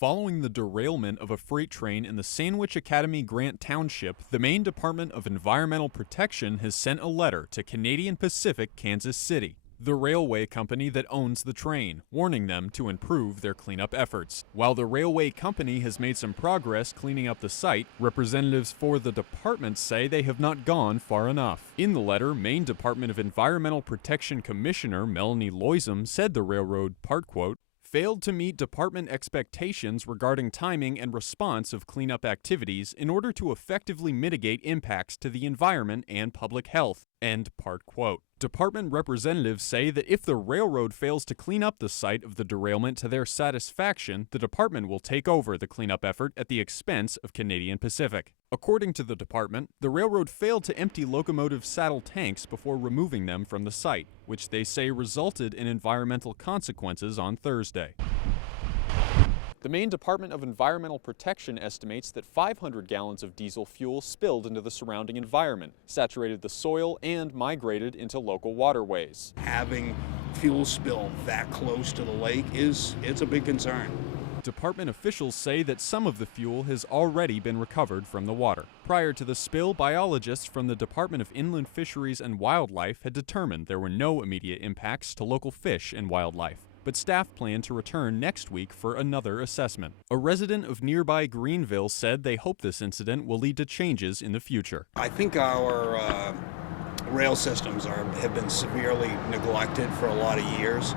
Following the derailment of a freight train in the Sandwich Academy Grant Township, the Maine Department of Environmental Protection has sent a letter to Canadian Pacific Kansas City, the railway company that owns the train, warning them to improve their cleanup efforts. While the railway company has made some progress cleaning up the site, representatives for the department say they have not gone far enough. In the letter, Maine Department of Environmental Protection Commissioner Melanie Loisum said the railroad, part quote, failed to meet department expectations regarding timing and response of cleanup activities in order to effectively mitigate impacts to the environment and public health, end part quote. Department representatives say that if the railroad fails to clean up the site of the derailment to their satisfaction, the department will take over the cleanup effort at the expense of Canadian Pacific. According to the department, the railroad failed to empty locomotive saddle tanks before removing them from the site, which they say resulted in environmental consequences on Thursday. The Maine Department of Environmental Protection estimates that 500 gallons of diesel fuel spilled into the surrounding environment, saturated the soil, and migrated into local waterways. Having fuel spill that close to the lake it's a big concern. Department officials say that some of the fuel has already been recovered from the water. Prior to the spill, biologists from the Department of Inland Fisheries and Wildlife had determined there were no immediate impacts to local fish and wildlife, but staff plan to return next week for another assessment. A resident of nearby Greenville said they hope this incident will lead to changes in the future. I think our rail systems have been severely neglected for a lot of years.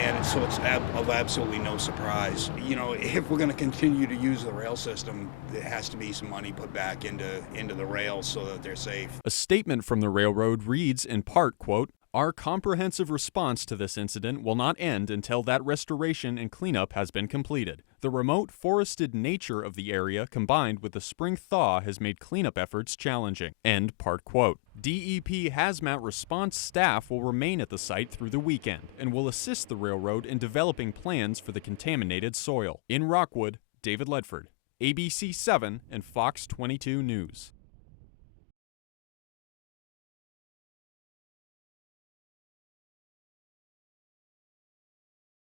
And so it's of absolutely no surprise. You know, if we're going to continue to use the rail system, there has to be some money put back into the rails so that they're safe. A statement from the railroad reads in part, quote, "Our comprehensive response to this incident will not end until that restoration and cleanup has been completed. The remote forested nature of the area combined with the spring thaw has made cleanup efforts challenging." End part quote. DEP hazmat response staff will remain at the site through the weekend and will assist the railroad in developing plans for the contaminated soil. In Rockwood, David Ledford, ABC 7 and Fox 22 News.